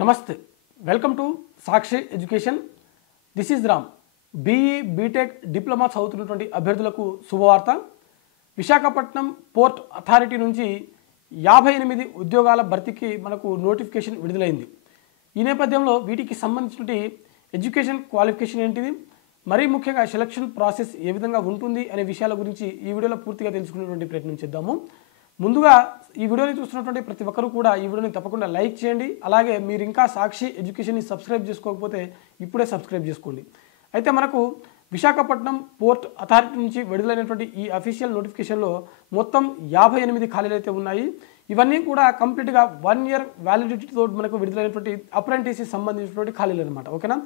నమస్తే welcome to Sakshi education. This is Ram. BE BTech diploma చదువుతున్నటువంటి అభ్యర్థులకు శుభవార్త. విశాఖపట్నం పోర్ట్ అథారిటీ నుంచి 58 ఉద్యోగాల భర్తీకి మనకు నోటిఫికేషన్ విడుదలైంది. ఈ నేపథ్యంలో వీటికి సంబంధించిన ఎడ్యుకేషన్ క్వాలిఫికేషన్ ఏంటిది, మరీ ముఖ్యంగా సెలక్షన్ ప్రాసెస్ ఏ విధంగా ఉంటుంది అనే విషయాల గురించి ఈ వీడియోలో పూర్తిగా తెలుసుకునేటువంటి ప్రయత్నం చేద్దాము. ముందుగా ఈ వీడియోని చూస్తున్నటువంటి ప్రతి ఒక్కరు కూడా ఈ వీడియోని తప్పకుండా లైక్ చేయండి. అలాగే మీరు ఇంకా సాక్షి ఎడ్యుకేషన్ని సబ్స్క్రైబ్ చేసుకోకపోతే ఇప్పుడే సబ్స్క్రైబ్ చేసుకోండి. అయితే మనకు విశాఖపట్నం పోర్ట్ అథారిటీ నుంచి విడుదలైనటువంటి ఈ అఫీషియల్ నోటిఫికేషన్లో మొత్తం 58 ఖాళీలు అయితే ఉన్నాయి. ఇవన్నీ కూడా కంప్లీట్గా 1 ఇయర్ వ్యాలిడిటీతో మనకు విడుదలైనటువంటి అప్రెంటిస్కి సంబంధించినటువంటి ఖాళీలు అనమాట. ఓకేనా,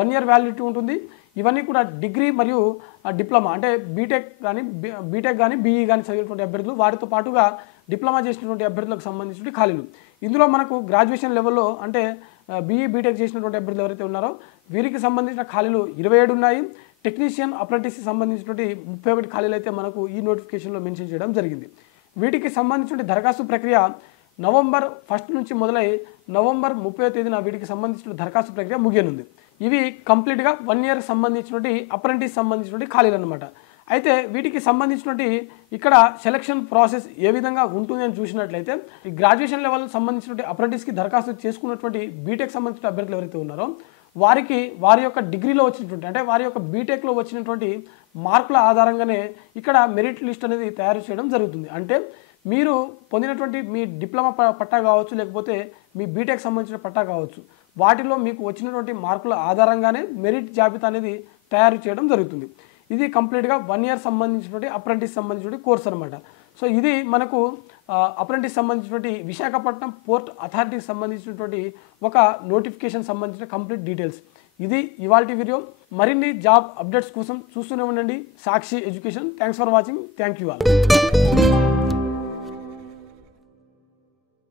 1 ఇయర్ వ్యాలిడిటీ ఉంటుంది. ఇవన్నీ కూడా డిగ్రీ మరియు డిప్లొమా అంటే బీటెక్ కానీ బీఈ కానీ చదివినటువంటి అభ్యర్థులు, వాటితో పాటుగా డిప్లొమా చేసినటువంటి అభ్యర్థులకు సంబంధించినటువంటి ఖాళీలు. ఇందులో మనకు గ్రాడ్యుయేషన్ లెవెల్లో అంటే బీఈ బీటెక్ చేసినటువంటి అభ్యర్థులు ఎవరైతే ఉన్నారో వీరికి సంబంధించిన ఖాళీలు 27 ఉన్నాయి. టెక్నీషియన్ అప్రెంటిస్కి సంబంధించినటువంటి 31 ఖాళీలు అయితే మనకు ఈ నోటిఫికేషన్లో మెన్షన్ చేయడం జరిగింది. వీటికి సంబంధించిన దరఖాస్తు ప్రక్రియ నవంబర్ 1 నుంచి మొదలై నవంబర్ 30వ తేదీన వీటికి సంబంధించిన దరఖాస్తు ప్రక్రియ ముగియనుంది. ఇవి కంప్లీట్గా 1 ఇయర్ సంబంధించినటువంటి అప్రెంటిస్ సంబంధించినటువంటి ఖాళీలు అనమాట. అయితే వీటికి సంబంధించినటువంటి ఇక్కడ సెలక్షన్ ప్రాసెస్ ఏ విధంగా ఉంటుంది అని చూసినట్లయితే ఈ గ్రాడ్యుయేషన్ లెవెల్ సంబంధించినటువంటి అప్రెంటిస్కి దరఖాస్తు చేసుకున్నటువంటి బీటెక్ సంబంధించిన అభ్యర్థులు ఎవరైతే ఉన్నారో వారికి వారి యొక్క డిగ్రీలో వచ్చినటువంటి అంటే వారి యొక్క బీటెక్లో వచ్చినటువంటి మార్కుల ఆధారంగానే ఇక్కడ మెరిట్ లిస్ట్ అనేది తయారు చేయడం జరుగుతుంది. అంటే మీరు పొందినటువంటి మీ డిప్లొమా పట్టా కావచ్చు, లేకపోతే మీ బీటెక్ సంబంధించిన పట్టా కావచ్చు, వాటిలో మీకు వచ్చినటువంటి మార్కుల ఆధారంగానే మెరిట్ జాబితా అనేది తయారు చేయడం జరుగుతుంది. ఇది కంప్లీట్గా 1 ఇయర్ సంబంధించినటువంటి అప్రెంటిస్ సంబంధించినటువంటి కోర్స్ అనమాట. సో ఇది మనకు అప్రెంటిస్ సంబంధించినటువంటి విశాఖపట్నం పోర్ట్ అథారిటీకి సంబంధించినటువంటి ఒక నోటిఫికేషన్ సంబంధించిన కంప్లీట్ డీటెయిల్స్. ఇది ఇవాల్టి వీడియో. మరిన్ని జాబ్ అప్డేట్స్ కోసం చూస్తూనే ఉండండి Sakshi education. Thanks for watching. Thank you all.